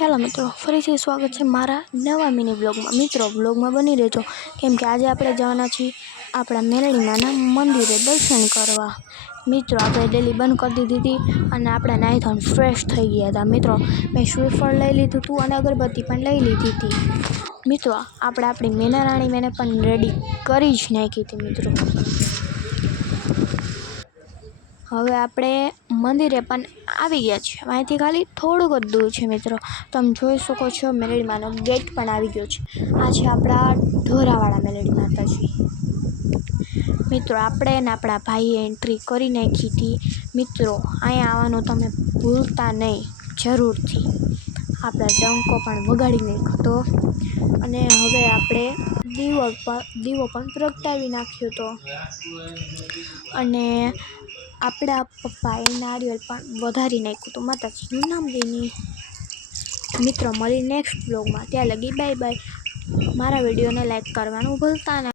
Hello મિત્રો, ફરીથી સ્વાગત છે મારા નવા મિની બ્લોગમાં। મિત્રો બ્લોગમાં બની રહેજો, કેમ કે આજે આપણે જવાના છીએ આપણા મેલડીમાના મંદિરે દર્શન કરવા। મિત્રો આપણે ડેલી બંધ કરી દીધી હતી અને આપણે નાહી ધોઈને ફ્રેશ થઈ ગયા હતા। મિત્રો મેં શ્રીફળ લઈ લીધું હતું અને અગરબત્તી પણ લઈ લીધી હતી। મિત્રો આપણે આપણી મેના રાણી મેને પણ રેડી કરી જ નાખી હતી। મિત્રો હવે આપણે મંદિરે પણ આવી ગયા છે। અહીંથી ખાલી થોડુંક જ દૂર છે। મિત્રો તમે જોઈ શકો છો મેલડીમાનો ગેટ પણ આવી ગયો છે। આ છે આપણા ઢોરાવાળા મેલડી માતાજી। મિત્રો આપણે ને આપણા ભાઈએ એન્ટ્રી કરી નાખી હતી। મિત્રો અહીંયા આવવાનું તમે ભૂલતા નહીં જરૂરથી। આપણે ડંકો પણ વગાડી નાખ્યો હતો અને હવે આપણે દીવો પણ પ્રગટાવી નાખ્યો હતો અને આપણા પપ્પાએ નારિયેળ પણ વધારી નાખ્યું હતું માતાજીનું નામ લઈને। મિત્રો મળી નેક્સ્ટ બ્લોગમાં, ત્યાં લગી બાય બાય। મારા વિડીયોને લાઈક કરવાનું ભૂલતા નહીં।